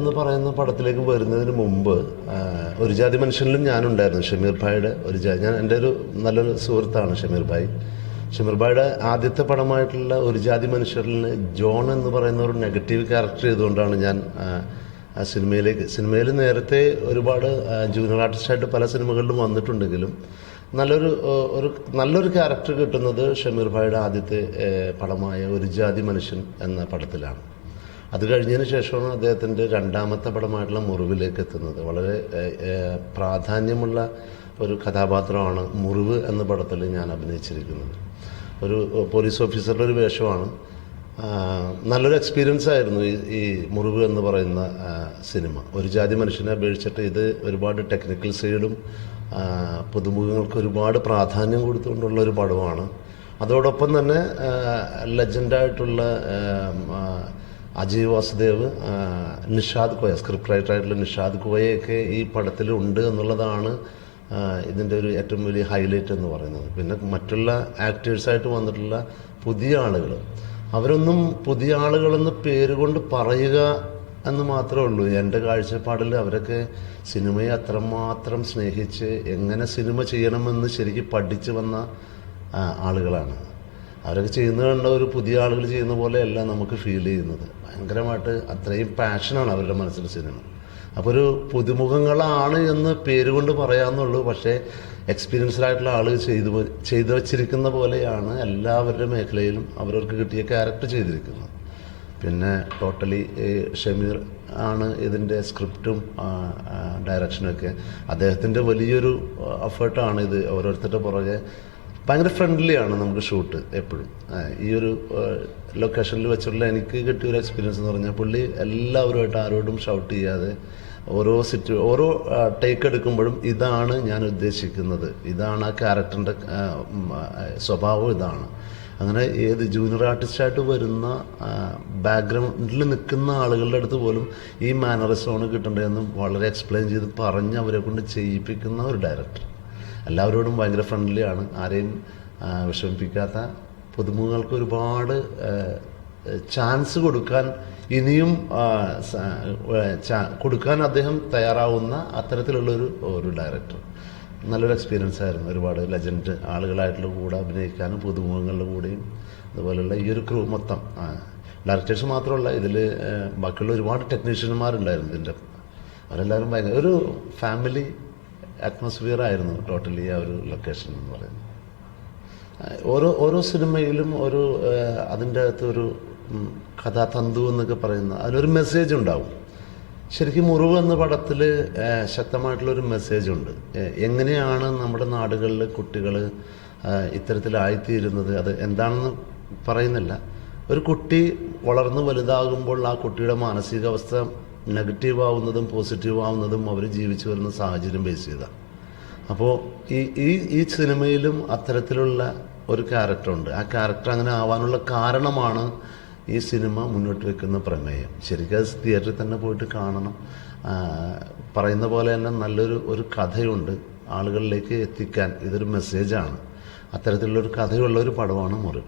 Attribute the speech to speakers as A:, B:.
A: എന്ന് പറയുന്ന പടത്തിലേക്ക് വരുന്നതിന് മുമ്പ് ഒരു ജാതി മനുഷ്യനിലും ഞാനുണ്ടായിരുന്നു. ഷമീർ ഭായിയുടെ ഒരു ജാതി ഞാൻ എന്റെ ഒരു നല്ലൊരു സുഹൃത്താണ് ഷമീർ ഭായ്. ഷമീർ ഭായിയുടെ ആദ്യത്തെ പടമായിട്ടുള്ള ഒരു ജാതി മനുഷ്യരിൽ ജോൺ എന്ന് പറയുന്ന ഒരു നെഗറ്റീവ് ക്യാരക്ടർ ചെയ്തുകൊണ്ടാണ് ഞാൻ ആ, സിനിമയിലേക്ക് സിനിമയിൽ നേരത്തെ ഒരുപാട് ജൂനിയർ ആർട്ടിസ്റ്റായിട്ട് പല സിനിമകളിലും വന്നിട്ടുണ്ടെങ്കിലും നല്ലൊരു ഒരു നല്ലൊരു ക്യാരക്ടർ കിട്ടുന്നത് ഷമീർ ഭായിയുടെ ആദ്യത്തെ പടമായ ഒരു ജാതി മനുഷ്യൻ എന്ന പടത്തിലാണ്. അത് കഴിഞ്ഞതിന് ശേഷമാണ് അദ്ദേഹത്തിന്റെ രണ്ടാമത്തെ പടമായിട്ടുള്ള മുറിവിലേക്ക് എത്തുന്നത്. വളരെ പ്രാധാന്യമുള്ള ഒരു കഥാപാത്രമാണ് മുറിവ് എന്ന പടത്തിൽ ഞാൻ അഭിനയിച്ചിരിക്കുന്നത്. ഒരു പോലീസ് ഓഫീസറുടെ ഒരു വേഷമാണ്. നല്ലൊരു എക്സ്പീരിയൻസ് ആയിരുന്നു ഈ ഈ മുറിവ് എന്ന് പറയുന്ന സിനിമ. ഒരു ജാതി മനുഷ്യനെ അപേക്ഷിച്ചിട്ട് ഇത് ഒരുപാട് ടെക്നിക്കൽ സൈഡും പുതുമുഖങ്ങൾക്ക് ഒരുപാട് പ്രാധാന്യം കൊടുത്തുകൊണ്ടുള്ള ഒരു പടമാണ്. അതോടൊപ്പം തന്നെ ലെജൻഡായിട്ടുള്ള അജയ് വാസുദേവ് നിഷാദ് കോയ സ്ക്രിപ്റ്റ് റൈറ്റർ ആയിട്ടുള്ള നിഷാദ് കോയയൊക്കെ ഈ പടത്തിൽ ഉണ്ട് എന്നുള്ളതാണ് ഇതിന്റെ ഒരു ഏറ്റവും വലിയ ഹൈലൈറ്റ് എന്ന് പറയുന്നത്. പിന്നെ മറ്റുള്ള ആക്ടേഴ്സായിട്ട് വന്നിട്ടുള്ള പുതിയ ആളുകൾ അവരൊന്നും പുതിയ ആളുകളെന്ന് പേരുകൊണ്ട് പറയുക എന്ന് മാത്രമേ ഉള്ളൂ. എന്റെ കാഴ്ചപ്പാടിൽ അവരൊക്കെ സിനിമയെ അത്രമാത്രം സ്നേഹിച്ച് എങ്ങനെ സിനിമ ചെയ്യണമെന്ന് ശരിക്കും പഠിച്ചു വന്ന ആളുകളാണ്. അവരൊക്കെ ചെയ്യുന്നത് കണ്ട ഒരു പുതിയ ആളുകൾ ചെയ്യുന്ന പോലെയല്ല നമുക്ക് ഫീൽ ചെയ്യുന്നത്. ഭയങ്കരമായിട്ട് അത്രയും പാഷനാണ് അവരുടെ മനസ്സിൽ സിനിമ അപ്പോൾ ഒരു പുതുമുഖങ്ങളാണ് എന്ന് പേര് കൊണ്ട് പറയാമെന്നുള്ളൂ പക്ഷേ എക്സ്പീരിയൻസ്ഡ് ആയിട്ടുള്ള ആളുകൾ ചെയ്തു ചെയ്തു വച്ചിരിക്കുന്ന പോലെയാണ് എല്ലാവരുടെ മേഖലയിലും അവരവർക്ക് കിട്ടിയ ക്യാരക്ടർ ചെയ്തിരിക്കുന്നത്. പിന്നെ ടോട്ടലി ഷമീർ ആണ് ഇതിന്റെ സ്ക്രിപ്റ്റും ഡയറക്ഷനും ഒക്കെ. അദ്ദേഹത്തിന്റെ വലിയൊരു എഫേർട്ടാണ് ഇത്. ഓരോരുത്തരുടെ പുറകെ ഭയങ്കര ഫ്രണ്ട്ലി ആണ് നമുക്ക് ഷൂട്ട് എപ്പോഴും. ഈ ഒരു ലൊക്കേഷനിൽ വെച്ചുള്ള എനിക്ക് കിട്ടിയ ഒരു എക്സ്പീരിയൻസ് എന്ന് പറഞ്ഞാൽ പുള്ളി എല്ലാവരുമായിട്ട് ആരോടും ഷൗട്ട് ചെയ്യാതെ ഓരോ സിറ്റു ഓരോ ടേക്ക് എടുക്കുമ്പോഴും ഇതാണ് ഞാൻ ഉദ്ദേശിക്കുന്നത്. ഇതാണ് ആ ക്യാരക്ടറിന്റെ സ്വഭാവം ഇതാണ്. അങ്ങനെ ഏത് ജൂനിയർ ആർട്ടിസ്റ്റായിട്ട് വരുന്ന ബാക്ക്ഗ്രൗണ്ടിൽ നിൽക്കുന്ന ആളുകളുടെ അടുത്ത് പോലും ഈ മാനറിസമാണ് കിട്ടേണ്ടതെന്ന് വളരെ എക്സ്പ്ലെയിൻ ചെയ്ത് പറഞ്ഞ് അവരെ കൊണ്ട് ചെയ്യിപ്പിക്കുന്ന ഒരു ഡയറക്ടർ എല്ലാവരോടും ഭയങ്കര ഫ്രണ്ട്ലിയാണ് ആരെയും വിഷമിപ്പിക്കാത്ത പുതുമുഖങ്ങൾക്ക് ഒരുപാട് ചാൻസ് കൊടുക്കാൻ ഇനിയും കൊടുക്കാൻ അദ്ദേഹം തയ്യാറാവുന്ന അത്തരത്തിലുള്ളൊരു ഒരു ഡയറക്ടർ നല്ലൊരു എക്സ്പീരിയൻസ് ആയിരുന്നു. ഒരുപാട് ലെജൻഡ് ആളുകളായിട്ടുള്ള കൂടെ അഭിനയിക്കാനും പുതുമുഖങ്ങളുടെ കൂടെയും അതുപോലെയുള്ള ഈ ഒരു ക്രൂ മൊത്തം. ഡയറക്ടേഴ്സ് മാത്രമല്ല ഇതിൽ ബാക്കിയുള്ള ഒരുപാട് ടെക്നീഷ്യന്മാരുണ്ടായിരുന്നു ഇതിന്റെ അവരെല്ലാവരും ഭയങ്കര ഒരു ഫാമിലി അറ്റ്മോസ്ഫിയർ ആയിരുന്നു ടോട്ടലി ആ ഒരു ലൊക്കേഷൻ എന്ന് പറയുന്നത്. ഓരോ ഓരോ സിനിമയിലും ഒരു അതിന്റെ അകത്ത് ഒരു കഥാതന്തു എന്നൊക്കെ പറയുന്ന അതിലൊരു മെസ്സേജ് ഉണ്ടാവും. ശരിക്കും മുറിവ് എന്ന പടത്തിൽ ശക്തമായിട്ടുള്ളൊരു മെസ്സേജ് ഉണ്ട്. എങ്ങനെയാണ് നമ്മുടെ നാടുകളിൽ കുട്ടികൾ ഇത്തരത്തിലായിത്തീരുന്നത് അത് എന്താണെന്ന് പറയുന്നില്ല. ഒരു കുട്ടി വളർന്നു വലുതാകുമ്പോൾ ആ കുട്ടിയുടെ മാനസികാവസ്ഥ നെഗറ്റീവ് ആവുന്നതും പോസിറ്റീവ് ആവുന്നതും അവർ ജീവിച്ചു വരുന്ന സാഹചര്യം ബേസ് ചെയ്താണ് അപ്പോൾ ഈ ഈ ഈ സിനിമയിലും അത്തരത്തിലുള്ള ഒരു ക്യാരക്ടറുണ്ട് ആ ക്യാരക്ടർ അങ്ങനെ ആവാനുള്ള കാരണമാണ് ഈ സിനിമ മുന്നോട്ട് വെക്കുന്ന പ്രമേയം. ശരിക്കും അത് തിയേറ്ററിൽ തന്നെ പോയിട്ട് കാണണം. പറയുന്ന പോലെ തന്നെ നല്ലൊരു ഒരു കഥയുണ്ട്. ആളുകളിലേക്ക് എത്തിക്കാൻ ഇതൊരു മെസ്സേജാണ് അത്തരത്തിലുള്ള ഒരു കഥയുള്ള ഒരു പടമാണ് മുറി.